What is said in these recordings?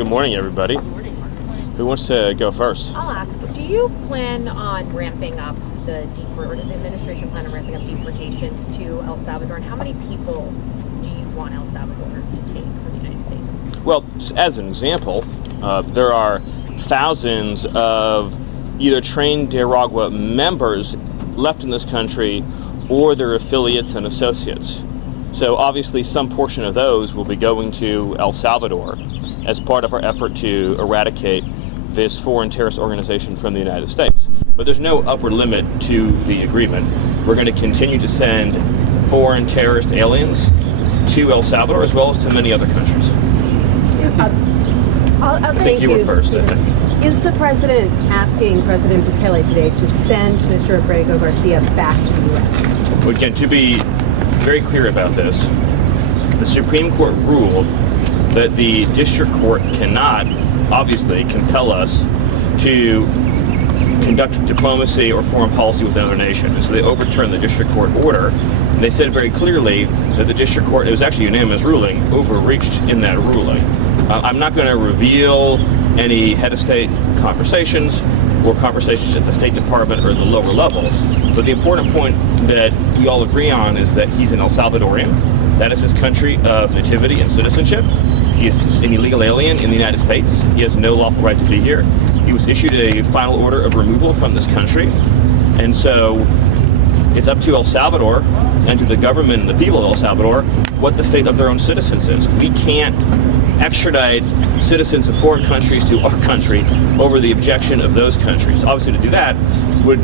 Good morning, everybody. Good morning. Who wants to go first? I'll ask, do you plan on ramping up or does the administration plan on ramping up deportations to El Salvador? And how many people do you want El Salvador to take from the United States? Well, as an example, there are thousands of either trained Nicaragua members left in this country or their affiliates and associates. So obviously some portion of those will be going to El Salvador as part of our effort to eradicate this foreign terrorist organization from the United States. But there's no upper limit to the agreement. We're going to continue to send foreign terrorist aliens to El Salvador as well as to many other countries. I think you were first, I think. Is the president asking President Bukele today to send Mr. Abrego Garcia back to the U.S.? Well, again, to be very clear about this, the Supreme Court ruled that the district court cannot, obviously, compel us to conduct diplomacy or foreign policy with another nation. And so they overturned the district court order. And they said very clearly that the district court, it was actually a unanimous ruling, overreached in that ruling. I'm not going to reveal any head of state conversations or conversations at the State Department or the lower level. But the important point that we all agree on is that he's an El Salvadorian. That is his country of nativity and citizenship. He is an illegal alien in the United States. He has no lawful right to be here. He was issued a final order of removal from this country. And so it's up to El Salvador and to the government and the people of El Salvador what the fate of their own citizens is. We can't extradite citizens of foreign countries to our country over the objection of those countries. Obviously, to do that would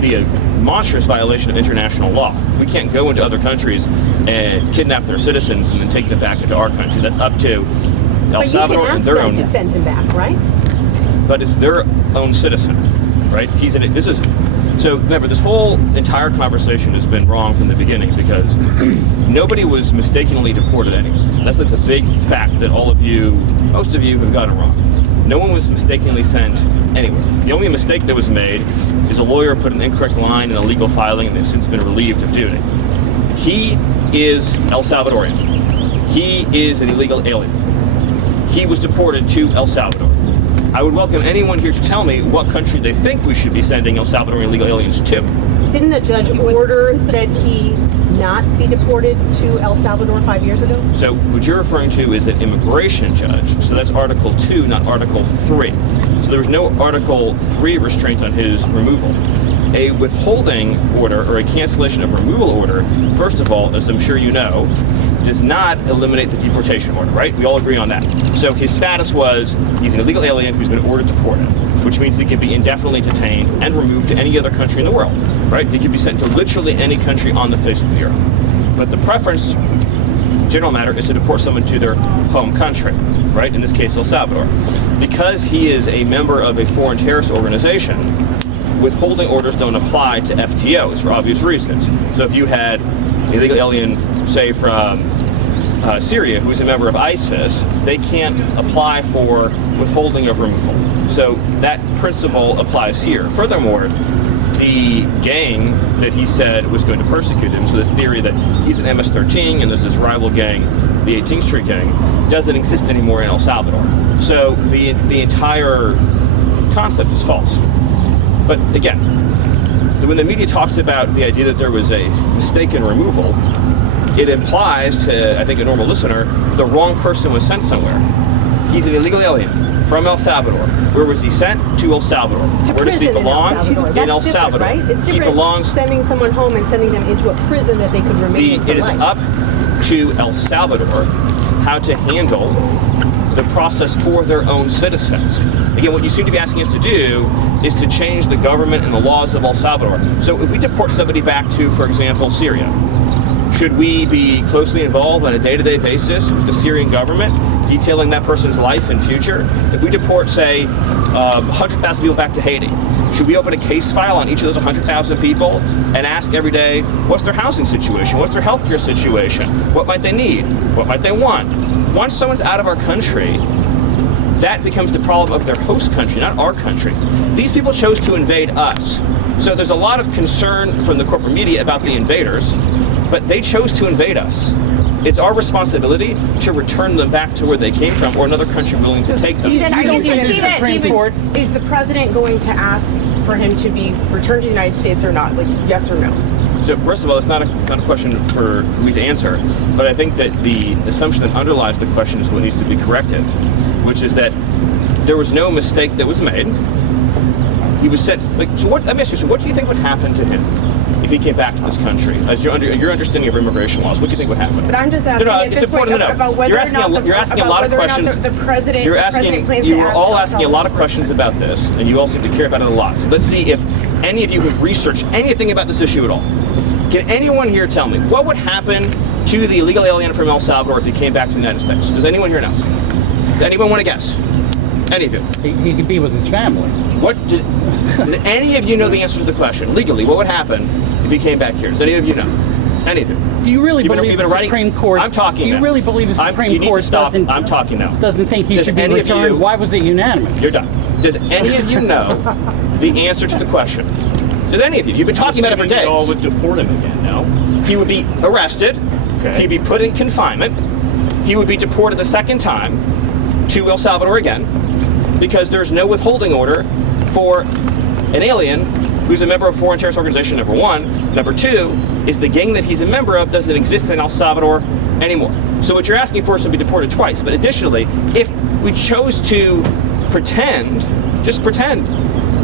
be a monstrous violation of international law. We can't go into other countries and kidnap their citizens and then take them back into our country. That's up to El Salvador and their own. But you can ask them to send him back, right? But it's their own citizen, right? So remember, this whole entire conversation has been wrong from the beginning because nobody was mistakenly deported anywhere. That's like the big fact that most of you have gotten wrong. No one was mistakenly sent anywhere. The only mistake that was made is a lawyer put an incorrect line in a legal filing and they've since been relieved of duty. He is El Salvadorian. He is an illegal alien. He was deported to El Salvador. I would welcome anyone here to tell me what country they think we should be sending El Salvadorian illegal aliens to. Didn't the judge order that he not be deported to El Salvador 5 years ago? So what you're referring to is an immigration judge. So that's Article 2, not Article 3. So there was no Article 3 restraint on his removal. A withholding order or a cancellation of removal order, first of all, as I'm sure you know, does not eliminate the deportation order, right? We all agree on that. So his status was he's an illegal alien who's been ordered deported, which means he can be indefinitely detained and removed to any other country in the world, right? He can be sent to literally any country on the face of the earth. But the preference, general matter, is to deport someone to their home country, right? In this case, El Salvador. Because he is a member of a foreign terrorist organization, withholding orders don't apply to FTOs for obvious reasons. So if you had an illegal alien, say from Syria, who's a member of ISIS, they can't apply for withholding of removal. So that principle applies here. Furthermore, the gang that he said was going to persecute him, so this theory that he's an MS-13 and there's this rival gang, the 18th Street gang, doesn't exist anymore in El Salvador. So the entire concept is false. But again, when the media talks about the idea that there was a mistaken removal, it implies to, I think, a normal listener, the wrong person was sent somewhere. He's an illegal alien from El Salvador. Where was he sent? To El Salvador. Where does he belong? In El Salvador. Right? It's different sending someone home and sending them into a prison that they could remain in for life. It is up to El Salvador how to handle the process for their own citizens. Again, what you seem to be asking us to do is to change the government and the laws of El Salvador. So if we deport somebody back to, for example, Syria, should we be closely involved on a day-to-day basis with the Syrian government, detailing that person's life and future? If we deport, say, 100,000 people back to Haiti, should we open a case file on each of those 100,000 people and ask every day, what's their housing situation? What's their healthcare situation? What might they need? What might they want? Once someone's out of our country, that becomes the problem of their host country, not our country. These people chose to invade us. So there's a lot of concern from the corporate media about the invaders, but they chose to invade us. it's our responsibility to return them back to where they came from or another country willing to take them. Stephen, Stephen, is the president going to ask for him to be returned to the United States or not? Like, yes or no? So first of all, it's not a question for me to answer, but I think that the assumption that underlies the question is what needs to be corrected, which is that there was no mistake that was made. He was sent. Let me ask you. So, what do you think would happen to him if he came back to this country? As your understanding of immigration laws, what do you think would happen? But I'm just asking at this point about whether you're asking a lot of questions. The president. You're all ask asking a lot of questions about this, and you all seem to care about it a lot. So let's see if any of you have researched anything about this issue at all. Can anyone here tell me what would happen to the illegal alien from El Salvador if he came back to the United States? Does anyone here know? Does anyone want to guess? Any of you? He could be with his family. Does any of you know the answer to the question? Legally, what would happen if he came back here? Does any of you know? Any of you? Do you really believe the Supreme Court? I'm talking Do you now. really believe the Supreme Court doesn't? I'm talking now. Doesn't think he should be returned? Why was it unanimous? You're done. Does any of you know the answer to the question? Does any of you? You've been talking about it for days. You all would deport him again, no? He would be arrested. Okay. He'd be put in confinement. He would be deported the second time to El Salvador again, because there's no withholding order for an alien who's a member of a foreign terrorist organization, number one. Number two is the gang that he's a member of doesn't exist in El Salvador anymore. So what you're asking for is to be deported twice. But additionally, if we chose to just pretend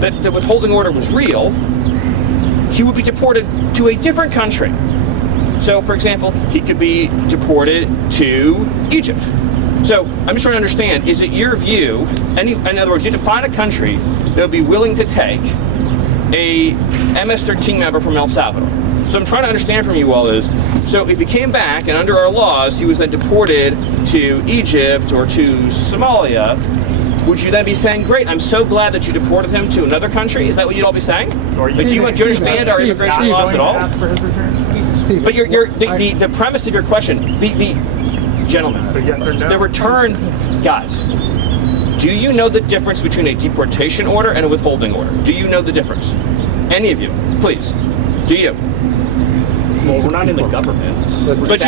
that the withholding order was real, he would be deported to a different country. So, for example, he could be deported to Egypt. So I'm just trying to understand, is it your view, in other words, you have to find a country that would be willing to take a MS-13 member from El Salvador. So I'm trying to understand from you all is, so if he came back and under our laws, he was then deported to Egypt or to Somalia, would you then be saying, great, I'm so glad that you deported him to another country? Is that what you'd all be saying? But do you understand our immigration laws at all? But the premise of your question, gentlemen, yes or no? the return, guys, do you know the difference between a deportation order and a withholding order? Do you know the difference? Any of you, please. Do you? Well, we're not in the government. But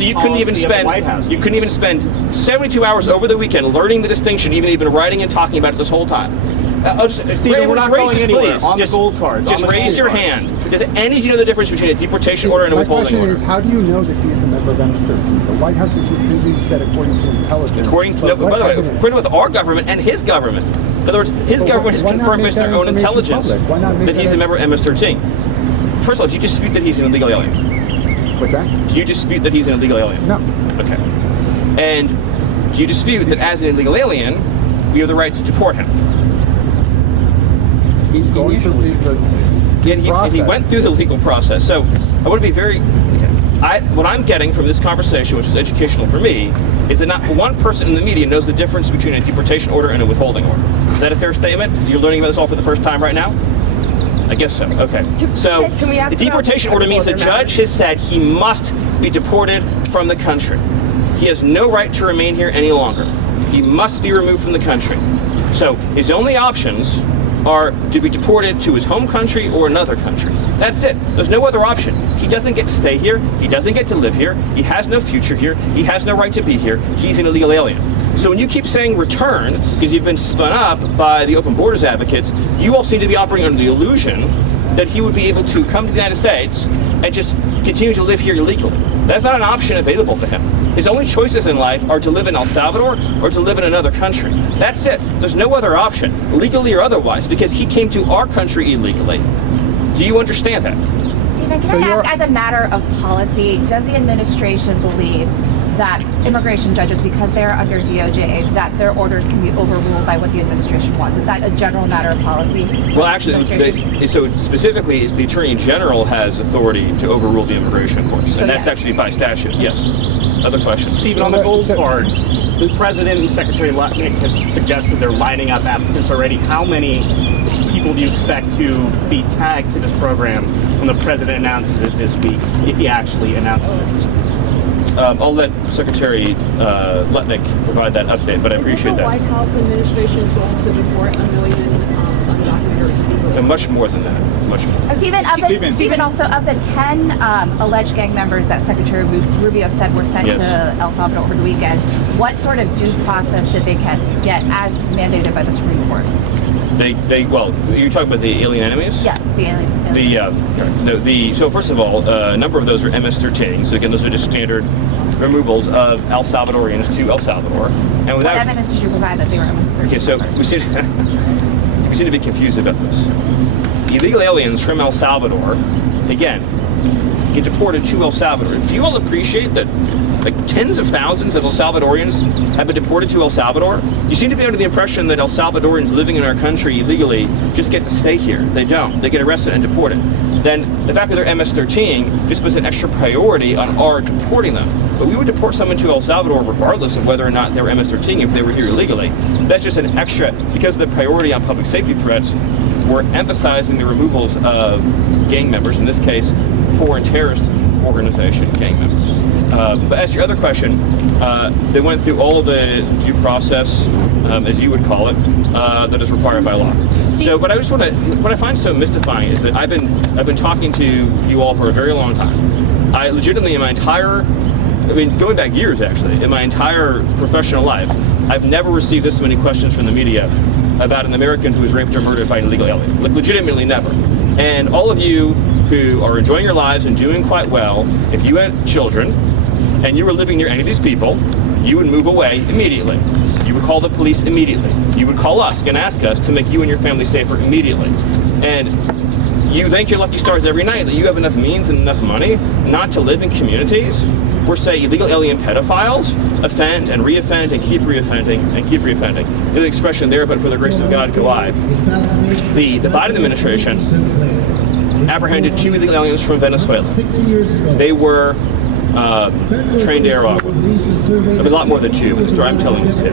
you couldn't even spend 72 hours over the weekend learning the distinction, even though you've been writing and talking about it this whole time. Stephen, we're not going anywhere. On the gold cards. Just raise your hand. Does any of you know the difference between a deportation order and a withholding order? My question is, how do you know that he is a member of MS-13? The White House has repeatedly said, according to intelligence. By the way, according to our government and his government. In other words, his government has confirmed with their own intelligence that he's a member of MS-13. First of all, do you dispute that he's an illegal alien? What's that? Do you dispute that he's an illegal alien? No. Okay. And do you dispute that as an illegal alien, we have the right to deport him? Going through the process. He went through the legal process. So I want to be very. What I'm getting from this conversation, which is educational for me, is that not one person in the media knows the difference between a deportation order and a withholding order. Is that a fair statement? You're learning about this all for the first time right now? I guess so. Okay. So the deportation order means the judge has said he must be deported from the country. He has no right to remain here any longer. He must be removed from the country. So his only options are to be deported to his home country or another country. That's it. There's no other option. He doesn't get to stay here. He doesn't get to live here. He has no future here. He has no right to be here. He's an illegal alien. So when you keep saying return, because you've been spun up by the open borders advocates, you all seem to be operating under the illusion that he would be able to come to the United States and just continue to live here illegally. That's not an option available to him. His only choices in life are to live in El Salvador or to live in another country. That's it. There's no other option, legally or otherwise, because he came to our country illegally. Do you understand that? Stephen, can I ask, as a matter of policy, does the administration believe that immigration judges, because they're under DOJ, that their orders can be overruled by what the administration wants? Is that a general matter of policy? Well, actually, so specifically, the Attorney General has authority to overrule the immigration courts, and that's actually by statute, yes. Other questions? Stephen, on the gold card, the President and Secretary Lutnick have suggested they're lining up applicants already. How many people do you expect to be tagged to this program when the President announces it this week, if he actually announces it this week? I'll let Secretary Lutnick provide that update, but I appreciate that. The White House administration is going to deport 1 million And much more than that. Much more. Stephen, also of the 10 alleged gang members that Secretary Rubio said were sent Yes. to El Salvador over the weekend, what sort of due process did they get as mandated by the Supreme Court? Well, you're talking about the alien enemies? Yes, the alien. So first of all, a number of those are MS-13. So again, those are just standard removals of El Salvadorians to El Salvador. And What evidence did you provide that they were MS-13? Okay, so we seem to be confused about this. Illegal aliens from El Salvador, again, get deported to El Salvador. Do you all appreciate that like tens of thousands of El Salvadorians have been deported to El Salvador? You seem to be under the impression that El Salvadorians living in our country illegally just get to stay here. They don't. They get arrested and deported. Then the fact that they're MS-13 just puts an extra priority on our deporting them. But we would deport someone to El Salvador regardless of whether or not they were MS-13 if they were here illegally. That's just an extra, because of the priority on public safety threats, we're emphasizing the removals of gang members, in this case, foreign terrorist organization gang members. But as to your other question, they went through all of the due process, as you would call it, that is required by law. So, but I just want to, what I find so mystifying is that I've been talking to you all for a very long time. I legitimately, in my entire, going back years actually, in my entire professional life, I've never received this many questions from the media about an American who was raped or murdered by an illegal alien. Legitimately never. And all of you who are enjoying your lives and doing quite well, if you had children and you were living near any of these people, you would move away immediately. You would call the police immediately. You would call us and ask us to make you and your family safer immediately. And you thank your lucky stars every night that you have enough means and enough money not to live in communities where, say, illegal alien pedophiles offend and reoffend and keep reoffending and keep reoffending. There's an expression there, but for the grace of God go I. The Biden administration apprehended 2 illegal aliens from Venezuela. They were trained to Aragua. A lot more than 2, but the story I'm telling is 2.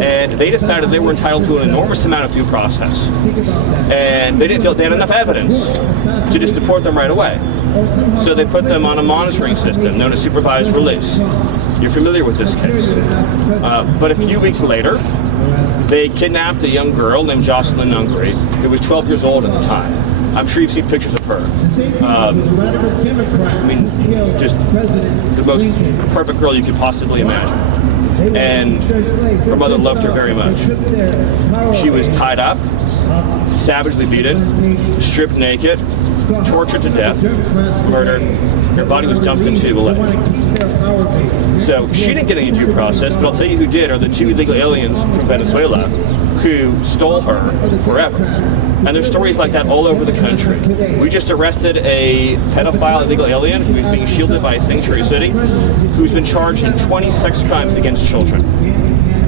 And they decided they were entitled to an enormous amount of due process. And they didn't feel they had enough evidence to just deport them right away. So they put them on a monitoring system known as supervised release. You're familiar with this case. But a few weeks later, they kidnapped a young girl named Jocelyn Nungri, who was 12 years old at the time. I'm sure you've seen pictures of her. Just the most perfect girl you could possibly imagine. And her mother loved her very much. She was tied up, savagely beaten, stripped naked, tortured to death, murdered. Her body was dumped into a lake. So she didn't get any due process, but I'll tell you who did are the 2 illegal aliens from Venezuela who stole her forever. And there's stories like that all over the country. We just arrested a pedophile illegal alien who is being shielded by Sanctuary City, who's been charged in 20 sex crimes against children.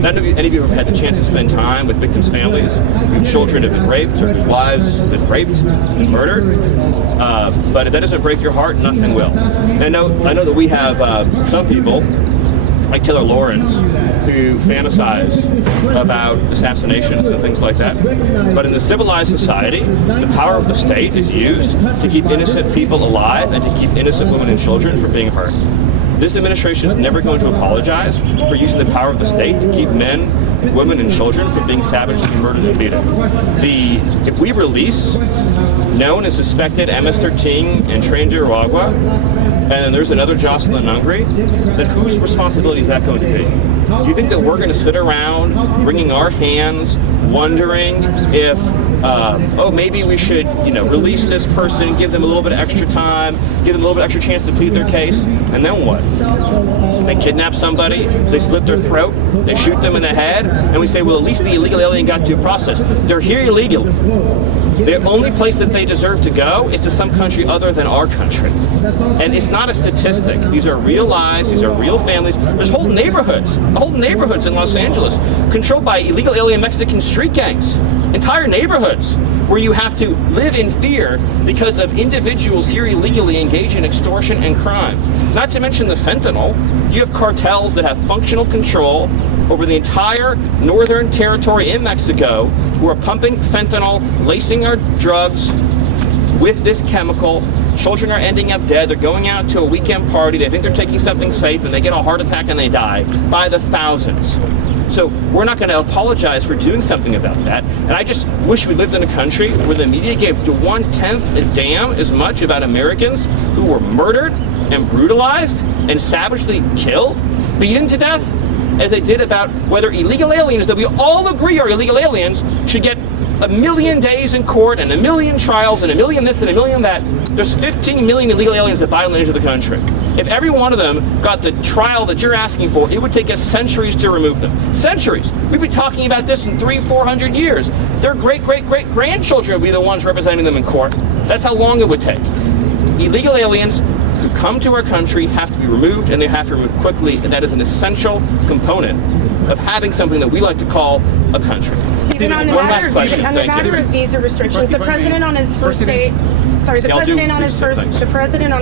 None of you, any of you have had the chance to spend time with victims' families whose children have been raped or whose wives have been raped and murdered. But if that doesn't break your heart, nothing will. And I know that we have some people, like Taylor Lawrence, who fantasize about assassinations and things like that. But in the civilized society, the power of the state is used to keep innocent people alive and to keep innocent women and children from being hurt. This administration is never going to apologize for using the power of the state to keep men, women, and children from being savagely murdered and beaten. If we release known and suspected MS-13 and trained to Aragua, and then there's another Jocelyn Nungri, then whose responsibility is that going to be? Do you think that we're going to sit around wringing our hands, wondering if, maybe we should, release this person, give them a little bit of extra time, give them a little bit extra chance to plead their case, and then what? They kidnap somebody, they slit their throat, they shoot them in the head, and we say, well, at least the illegal alien got due process. They're here illegally. The only place that they deserve to go is to some country other than our country. And it's not a statistic. These are real lives, these are real families. There's whole neighborhoods in Los Angeles controlled by illegal alien Mexican street gangs. Entire neighborhoods where you have to live in fear because of individuals here illegally engaged in extortion and crime. Not to mention the fentanyl. You have cartels that have functional control over the entire northern territory in Mexico who are pumping fentanyl, lacing our drugs with this chemical. Children are ending up dead. They're going out to a weekend party. They think they're taking something safe and they get a heart attack and they die by the thousands. So we're not going to apologize for doing something about that. And I just wish we lived in a country where the media gave to 1/10 a damn as much about Americans who were murdered and brutalized and savagely killed, beaten to death, as they did about whether illegal aliens that we all agree are illegal aliens should get 1 million days in court and 1 million trials and 1 million this and 1 million that. There's 15 million illegal aliens that violently enter the country. If every one of them got the trial that you're asking for, it would take us centuries to remove them. Centuries. We'd be talking about this in 300-400 years. Their great-great-great-grandchildren would be the ones representing them in court. That's how long it would take. Illegal aliens who come to our country have to be removed, and they have to be removed quickly, and that is an essential component of having something that we like to call a country. Stephen, on the one matter, last question. on the matter of visa restrictions, the president on his first day, the president on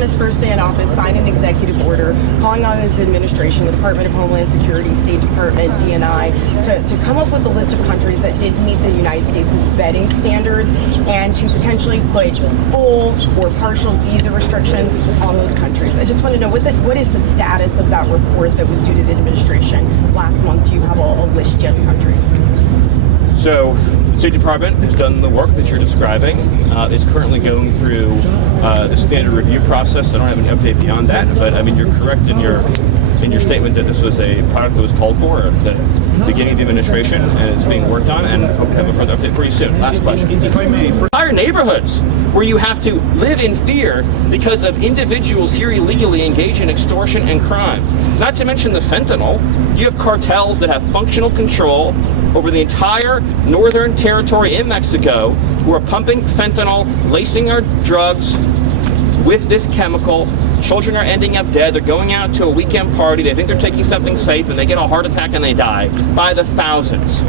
his first day in office signed an executive order calling on his administration, the Department of Homeland Security, State Department, DNI, to come up with a list of countries that did meet the United States' vetting standards and to potentially put full or partial visa restrictions on those countries. I just want to know what is the status of that report that was due to the administration last month? Do you have a list yet of countries? So the State Department has done the work that you're describing. It's currently going through the standard review process. I don't have any update beyond that, but I mean, you're correct in your statement that this was a product that was called for at the beginning of the administration and it's being worked on, and hope to have a further update for you soon. Last question. If I may. Entire neighborhoods where you have to live in fear because of individuals here illegally engaged in extortion and crime. Not to mention the fentanyl. You have cartels that have functional control over the entire northern territory in Mexico who are pumping fentanyl, lacing our drugs with this chemical. Children are ending up dead. They're going out to a weekend party. They think they're taking something safe and they get a heart attack and they die by the thousands.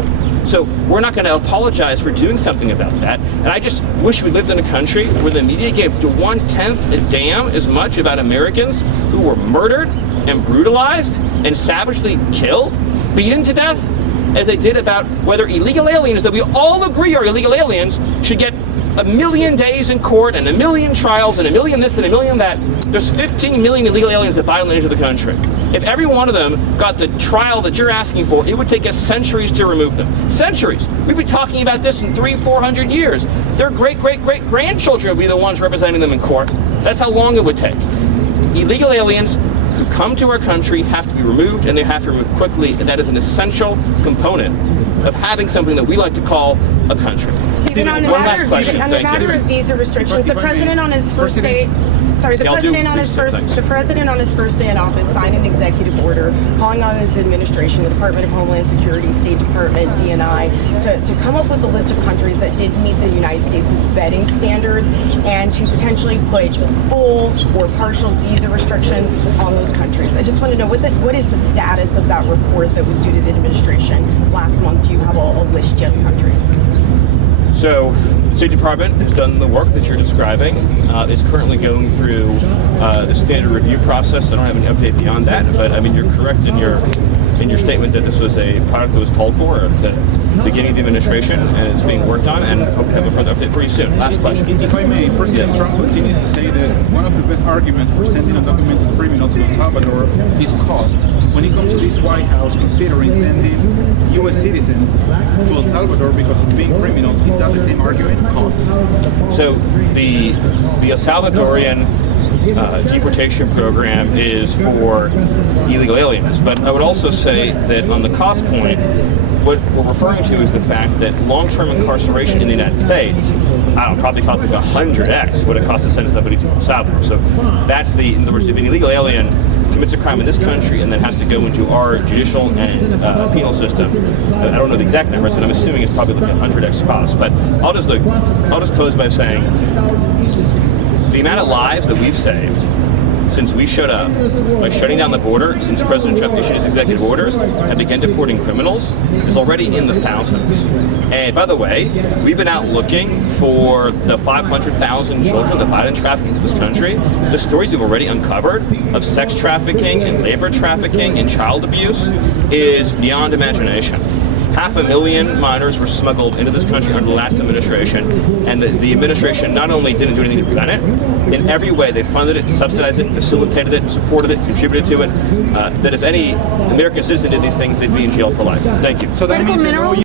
So we're not going to apologize for doing something about that. And I just wish we lived in a country where the media gave to 1/10 a damn as much about Americans who were murdered and brutalized and savagely killed, beaten to death, as they did about whether illegal aliens that we all agree are illegal aliens should get 1 million days in court and 1 million trials and 1 million this and 1 million that. There's 15 million illegal aliens that violently enter the country. If every one of them got the trial that you're asking for, it would take us centuries to remove them. Centuries. We'd be talking about this in 300-400 years. Their great-great-great-grandchildren would be the ones representing them in court. That's how long it would take. Illegal aliens who come to our country have to be removed, and they have to be removed quickly, and that is an essential component of having something that we like to call a country. Stephen, on the matter of visa restrictions, the president on his first day. The president on his first day in office signed an executive order calling on his administration, the Department of Homeland Security, State Department, DNI, to come up with a list of countries that did meet the United States' vetting standards and to potentially put full or partial visa restrictions on those countries. I just want to know what is the status of that report that was due to the administration last month? Do you have a list yet of countries? So the State Department has done the work that you're describing. It's currently going through the standard review process. I don't have any update beyond that, but I mean, you're correct in your statement that this was a product that was called for at the beginning of the administration and it's being worked on, and hope to have a further update for you soon. Last question. If I may, President Trump continues to say that one of the best arguments for sending undocumented criminals to El Salvador is cost. When it comes to this White House considering sending U.S. citizens to El Salvador because of being criminals, is that the same argument, cost? So the El Salvadorian deportation program is for illegal aliens, but I would also say that on the cost point, what we're referring to is the fact that long-term incarceration in the United States, probably costs like 100x what it costs to send somebody to El Salvador. So that's in other words, if an illegal alien commits a crime in this country and then has to go into our judicial and penal system, I don't know the exact numbers, but I'm assuming it's probably like 100x cost. But I'll just close by saying the amount of lives that we've saved since we showed up by shutting down the border, since President Trump issued his executive orders and began deporting criminals, is already in the thousands. And by the way, we've been out looking for the 500,000 children that Biden trafficked into this country. The stories we've already uncovered of sex trafficking and labor trafficking and child abuse is beyond imagination. 500,000 minors were smuggled into this country under the last administration, and the administration not only didn't do anything to prevent it, in every way they funded it, subsidized it, facilitated it, supported it, contributed to it, that if any American citizen did these things, they'd be in jail for life. Thank you. So that means that